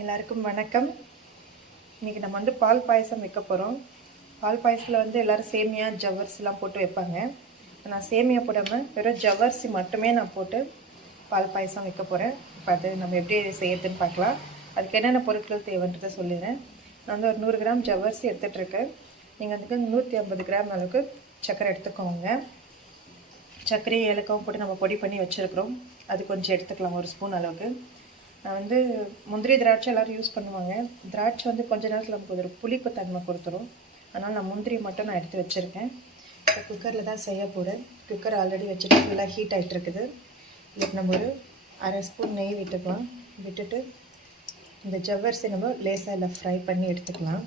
எல்லாருக்கும் வணக்கம். இன்றைக்கி நம்ம வந்து பால் பாயசம் வைக்க போகிறோம். பால் பாயசத்தில் வந்து எல்லோரும் சேமியா ஜவ்வரிசிலாம் போட்டு வைப்பாங்க. நான் சேமியா போடாமல் வெறும் ஜவ்வரிசி மட்டுமே நான் போட்டு பால் பாயசம் வைக்க போகிறேன். இப்போ அது நம்ம எப்படி செய்யறதுன்னு பார்க்கலாம். அதுக்கு என்னென்ன பொருட்கள் தேவைன்றதை சொல்லிடுறேன். நான் வந்து ஒரு 100 கிராம் ஜவ்வரிசி எடுத்துகிட்ருக்கேன். நீங்கள் வந்து 150 கிராம் அளவுக்கு சர்க்கரை எடுத்துக்கோங்க. சர்க்கரை ஏலக்காவும் போட்டு நம்ம பொடி பண்ணி வச்சுருக்குறோம். அது கொஞ்சம் எடுத்துக்கலாம், ஒரு ஸ்பூன் அளவுக்கு. நான் வந்து முந்திரி திராட்சை எல்லோரும் யூஸ் பண்ணுவாங்க. திராட்சை வந்து கொஞ்ச நேரத்தில் நமக்கு ஒரு புளிப்பு தன்மை கொடுத்துரும். அதனால் நான் முந்திரி மட்டும் நான் எடுத்து வச்சுருக்கேன். இப்போ குக்கரில் தான் செய்ய போகிறேன். குக்கர் ஆல்ரெடி வச்சுட்டு ஃபுல்லாக ஹீட் ஆகிட்டு இருக்குது. இதுக்கு நம்ம ஒரு அரை ஸ்பூன் நெய் விட்டுக்கலாம். விட்டுட்டு இந்த ஜவ்வரிசி நம்ம லேசாக இல்லை ஃப்ரை பண்ணி எடுத்துக்கலாம்.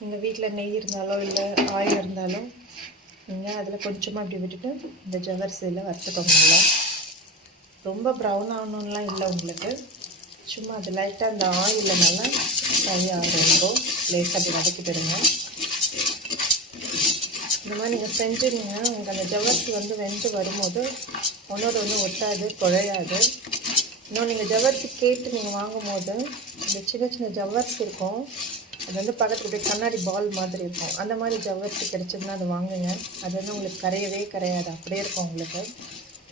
நீங்கள் வீட்டில் நெய் இருந்தாலோ இல்லை ஆயில் இருந்தாலும் நீங்கள் அதில் கொஞ்சமாக இப்படி விட்டுட்டு இந்த ஜவ்வரிசியில் வறுத்துக்கோங்க. நல்லா ரொம்ப ப்ரௌன் ஆகணும்லாம் இல்லை உங்களுக்கு. சும்மா அது லைட்டாக அந்த ஆயிலில் நல்லா ஃப்ரை ஆகும். லேசாக அப்படி வதக்கிட்டுருங்க. இந்த மாதிரி நீங்கள் செஞ்சுருங்க. உங்களுக்கு அந்த ஜவ்வரிசி வந்து வெந்து வரும்போது ஒன்றோடு ஒன்று ஒட்டாது, குழையாது. இன்னும் நீங்கள் ஜவ்வரிசி கேட்டு நீங்கள் வாங்கும்போது இந்த சின்ன சின்ன ஜவ்வரிசி இருக்கும். அது வந்து பக்கத்துக்கு கண்ணாடி பால் மாதிரி இருக்கும். அந்த மாதிரி ஜவ்வரிசி கிடச்சதுன்னா அது வாங்குங்க. அது வந்து உங்களுக்கு கரையவே கரையாது, அப்படியே இருக்கும் உங்களுக்கு.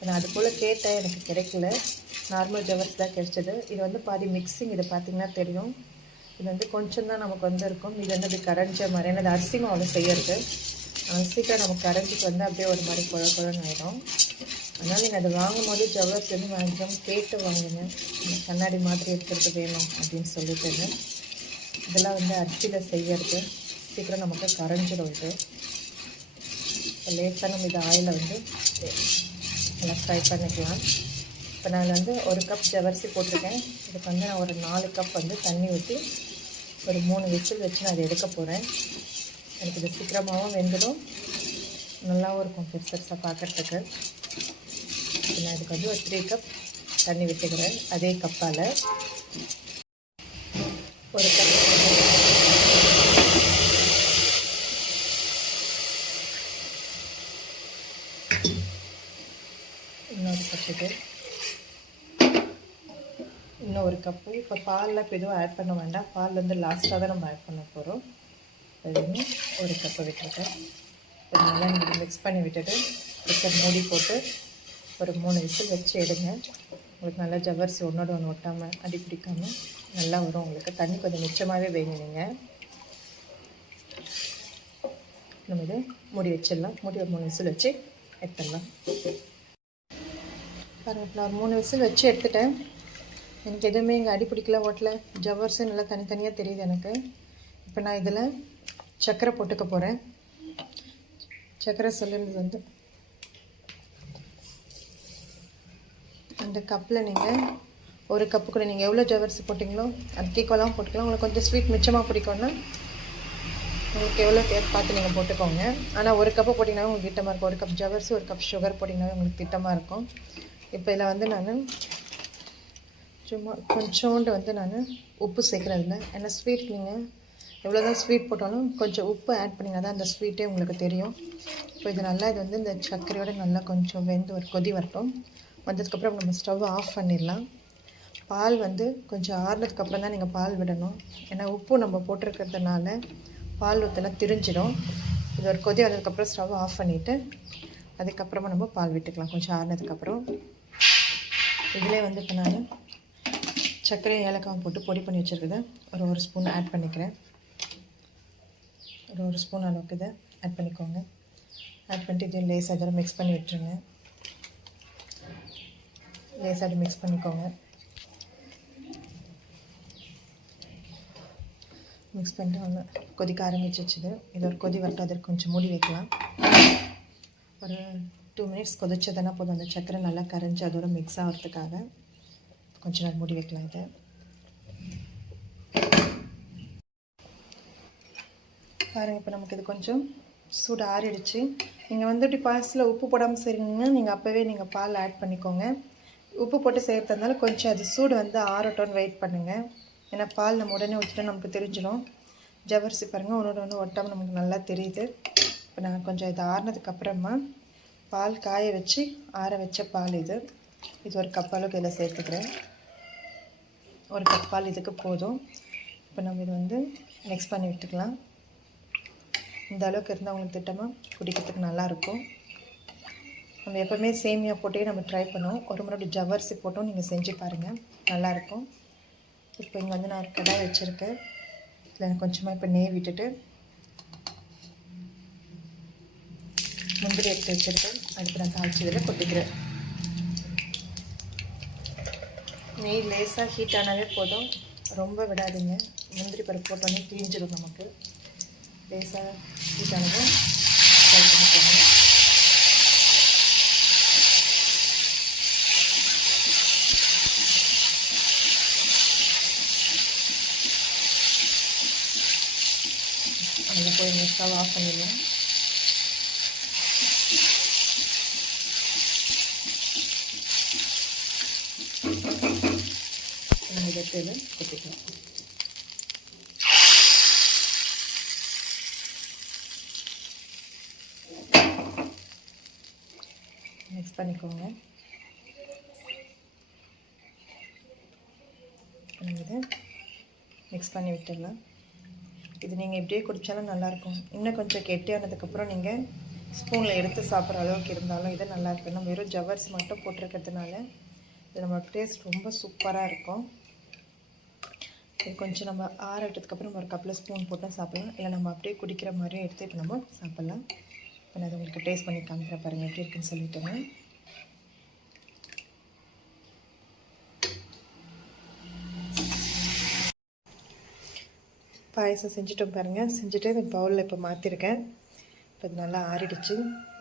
நான் அது போல் கேட்டேன், எனக்கு கிடைக்கல. நார்மல் ஜவ்வரிசி தான் கிடைச்சது. இது வந்து பாதி மிக்சிங். இதை பார்த்திங்கன்னா தெரியும். இது வந்து கொஞ்சம் தான் நமக்கு வந்து இருக்கும். இது வந்து அது கரைஞ்ச மாதிரி, ஏன்னா அது அரிசி மாவில் செய்யறது. சீக்கிரம் நமக்கு கரைஞ்சிட்டு வந்து அப்படியே ஒரு மாதிரி குழன்னு ஆகிடும். அதனால் நீங்கள் அதை வாங்கும் போது ஜவ்வரிசி வந்து மேக்ஸிமம் கேட்டு வாங்குங்க. கண்ணாடி மாதிரி இருக்கிறது வேணும் அப்படின்னு சொல்லிட்டு. இதெல்லாம் வந்து அரிசியில் செய்யறது சீக்கிரம் நமக்கு கரைஞ்சிடும். இது லேசாக நம்ம இது ஆயிலில் வந்து நல்லா ஃப்ரை பண்ணிக்கலாம். இப்போ நான் வந்து ஒரு கப் ஜவ்வரிசி போட்டிருக்கேன். இதுக்கு வந்து நான் ஒரு 4 கப் வந்து தண்ணி ஊற்றி ஒரு 3 விசில் வச்சு நான் அதை எடுக்க போகிறேன். எனக்கு இது சீக்கிரமாகவும் வெந்துடும், நல்லாவும் இருக்கும் பெருசாக பார்க்குறதுக்கு. நான் இதுக்கு வந்து ஒரு 3 கப் தண்ணி விட்டுக்கிறேன். அதே கப்பால் ஒரு கப் இன்னும் ஒரு கப்பு. இப்போ பாலில் இப்போ எதுவும் ஆட் பண்ண வேண்டாம். பால் வந்து லாஸ்ட்டாக தான் நம்ம ஆட் பண்ண போகிறோம். அதுன்னு ஒரு கப்பை விட்டுருக்கேன். இப்போ நல்லா நீங்கள் மிக்ஸ் பண்ணி விட்டுட்டு குக்கர் மூடி போட்டு ஒரு 3 விசில் வச்சு எடுங்க. உங்களுக்கு நல்லா ஜவ்வரிசி ஒன்றோட ஒன்று ஒட்டாமல் அடி பிடிக்காமல் நல்லா வரும். உங்களுக்கு தண்ணி கொஞ்சம் மிச்சமாகவே வேணும். நீங்கள் நம்ம இதை மூடி வச்சிடலாம். மூடி ஒரு 3 விசில் வச்சு எடுத்துடலாம். பாருங்கள், நான் ஒரு 3 விசில் வச்சு எடுத்துட்டேன். எனக்கு எதுவுமே இங்கே அடி பிடிக்கல, ஓட்டல. ஜவ்வரிசி நல்லா தனித்தனியாக தெரியுது எனக்கு. இப்போ நான் இதில் சர்க்கரை போட்டுக்க போகிறேன். சர்க்கரை சொல்லுறது வந்து அந்த கப்பில் நீங்கள் ஒரு கப்பு கூட நீங்கள் எவ்வளோ ஜவ்வரிசி போட்டிங்களோ அதுக்கு ஈக்குவலாகவும் போட்டுக்கலாம். உங்களுக்கு கொஞ்சம் ஸ்வீட் மிச்சமாக பிடிக்கும்னா உங்களுக்கு எவ்வளோ பார்த்து நீங்கள் போட்டுக்கோங்க. ஆனால் ஒரு கப்பு போட்டிங்கனாவே உங்களுக்கு திட்டமாக இருக்கும். ஒரு கப் ஜவ்வரிசி ஒரு கப் சுகர் போட்டிங்கனாவே உங்களுக்கு திட்டமாக இருக்கும். இப்போ இதில் வந்து நான் சும்மா கொஞ்சோண்டு வந்து நான் உப்பு சேர்க்குறதில்ல. ஏன்னா ஸ்வீட் நீங்கள் எவ்வளோ தான் ஸ்வீட் போட்டாலும் கொஞ்சம் உப்பு ஆட் பண்ணிங்கன்னா தான் அந்த ஸ்வீட்டே உங்களுக்கு தெரியும். இப்போ இது நல்லா இது வந்து இந்த சர்க்கரையோடு நல்லா கொஞ்சம் வெந்து ஒரு கொதி வரட்டும். வந்ததுக்கப்புறம் நம்ம ஸ்டவ் ஆஃப் பண்ணிடலாம். பால் வந்து கொஞ்சம் ஆறுனதுக்கப்புறம் தான் நீங்கள் பால் விடணும். ஏன்னா உப்பு நம்ம போட்டிருக்கிறதுனால பால் ஊற்றலாம் திரிஞ்சிடும். இது ஒரு கொதி வந்ததுக்கப்புறம் ஸ்டவ் ஆஃப் பண்ணிவிட்டு அதுக்கப்புறமா நம்ம பால் விட்டுக்கலாம் கொஞ்சம் ஆறுனதுக்கப்புறம். இதிலே வந்து இப்போ நான் சர்க்கரை ஏலக்காய் போட்டு பொடி பண்ணி வச்சுருக்குது ஒரு ஸ்பூன் ஆட் பண்ணிக்கிறேன். ஒரு ஸ்பூன் அளவுக்கு இதை ஆட் பண்ணிக்கோங்க. ஆட் பண்ணிட்டு இது லேசாக இதெல்லாம் மிக்ஸ் பண்ணி விட்டுருங்க. லேசாக மிக்ஸ் பண்ணிக்கோங்க. மிக்ஸ் பண்ணிட்டு ஒன்று கொதிக்க ஆரம்பிச்சிச்சுது. இது ஒரு கொதி வரட்டும். அதற்கு கொஞ்சம் மூடி வைக்கலாம். ஒரு 2 மினிட்ஸ் கொதிச்சதுன்னா போதும். அந்த சர்க்கரை நல்லா கரைஞ்சி அதோட மிக்ஸ் ஆகிறதுக்காக கொஞ்ச நேரம் மூடி வைக்கலாம். இதை பாருங்கள். இப்போ நமக்கு இது கொஞ்சம் சூடு ஆறிடுச்சு. நீங்கள் வந்து இப்படி பாயசத்தில் உப்பு போடாமல் செய்கிறீங்கன்னா நீங்கள் அப்போவே நீங்கள் பால் ஆட் பண்ணிக்கோங்க. உப்பு போட்டு செய்கிறதுனால கொஞ்சம் அது சூடு வந்து ஆறட்டோன்னு வெயிட் பண்ணுங்கள். ஏன்னா பால் நம்ம உடனே ஊற்றிட்டு நமக்கு தெரிஞ்சிடும். ஜவ்வரிசி பாருங்கள் ஒன்றோட ஒன்று ஒட்டாமல் நமக்கு நல்லா தெரியுது. இப்போ நான் கொஞ்சம் இது ஆறினதுக்கப்புறமா பால் காய வச்சு ஆற வச்ச பால் இது ஒரு கப் அளவுக்கு இதில் சேர்த்துக்கிறேன். 1 கப் பால் இதுக்கு போதும். இப்போ நம்ம இது வந்து மிக்ஸ் பண்ணி விட்டுக்கலாம். இந்த அளவுக்கு இருந்தால் உங்களுக்கு திட்டமாக குடிக்கிறதுக்கு நல்லாயிருக்கும். நம்ம எப்போவுமே சேமியா போட்டே நம்ம ட்ரை பண்ணுவோம். ஒரு முறை ஜவ்வரிசி போட்டும் நீங்கள் செஞ்சு பாருங்கள், நல்லாயிருக்கும். இப்போ இங்கே வந்து நான் கடாய் வச்சுருக்கேன். இதில் கொஞ்சமாக இப்போ நெய் விட்டுட்டு முந்திரி எடுத்து வச்சுருக்கேன். அதுக்கு நான் தாளிச்சு இதில் கொட்டிக்கிறேன். நெய் லேசாக ஹீட் ஆனாவே போதும், ரொம்ப விடாதீங்க. முந்திரி பருப்பு போட்டோன்னே தீஞ்சிடும் நமக்கு. லேசாக ஹீட் ஆனதும் ஃப்ரை பண்ணிக்கோங்க. அதில் போய் ஸ்டவ் ஆஃப் பண்ணிடலாம். எடுத்து இதை கொட்டிக்கலாம். மிக்ஸ் பண்ணிக்கோங்க. இதை மிக்ஸ் பண்ணி விட்டுடலாம். இது நீங்கள் இப்படியே குடித்தாலும் நல்லாயிருக்கும். இன்னும் கொஞ்சம் கெட்டியானதுக்கப்புறம் நீங்கள் ஸ்பூனில் எடுத்து சாப்பிட்ற அளவுக்கு இருந்தாலும் இது நல்லாயிருக்கும். நம்ம வெறும் ஜவ்வரிசி மட்டும் போட்டிருக்கிறதுனால இது நம்ம டேஸ்ட் ரொம்ப சூப்பராக இருக்கும். இது கொஞ்சம் நம்ம ஆற விட்டதுக்கப்புறம் ஒரு கப்பில் ஸ்பூன் போட்டால் சாப்பிட்லாம். இல்லை நம்ம அப்படியே குடிக்கிற மாதிரியும் எடுத்து இப்போ நம்ம சாப்பிட்லாம். இப்போ நான் உங்களுக்கு டேஸ்ட் பண்ணி காமிக்கிறேன் பாருங்கள் எப்படி இருக்குன்னு சொல்லிட்டுங்க. பாயசம் செஞ்சுட்டோம் பாருங்கள். செஞ்சுட்டு இந்த பவுலில் இப்போ மாற்றிருக்கேன். இப்போ இது நல்லா ஆறிடுச்சு.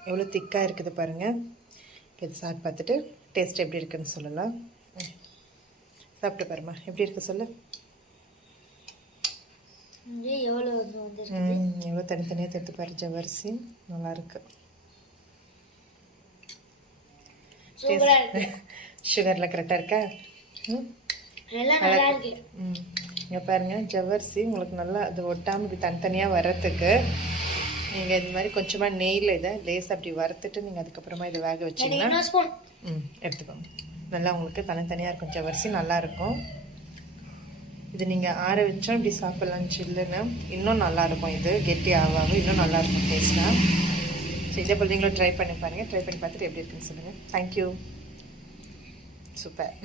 எவ்வளோ திக்காக இருக்குது பாருங்கள். இது சாப்பிட்டு பார்த்துட்டு டேஸ்ட் எப்படி இருக்குதுன்னு சொல்லலாம். சாப்பிட்டு பாருமா எப்படி இருக்குது சொல்லு. எவ்வளோ தனித்தனியாக எடுத்து பாரு. ஜவ்வரிசி நல்லாயிருக்கு. சுகரில் கரெக்டாக இருக்கா? இங்கே பாருங்கள், ஜவ்வரிசி உங்களுக்கு நல்லா அது ஒட்டாமல் இப்படி தனித்தனியாக வர்றதுக்கு நீங்கள் இது மாதிரி கொஞ்சமாக நெய்யில் இதை லேசாக அப்படி வறுத்துட்டு நீங்கள் அதுக்கப்புறமா இதை வேக வச்சிங்கன்னா எடுத்துக்கோங்க. நல்லா உங்களுக்கு தனித்தனியாக இருக்கும். ஜவ்வரிசி நல்லாயிருக்கும். இது நீங்கள் ஆற வச்சோம் இப்படி சாப்பிட்லாம் சில்லுன்னு. இன்னும் நல்லாயிருக்கும். இது கெட்டி ஆகாமல் இன்னும் நல்லாயிருக்கும் டேஸ்ட்டாக. ஸோ இதே போல் நீங்களும் ட்ரை பண்ணி பாருங்கள். ட்ரை பண்ணி பார்த்துட்டு எப்படி இருக்குன்னு சொல்லுங்கள். தேங்க்யூ. சூப்பர்.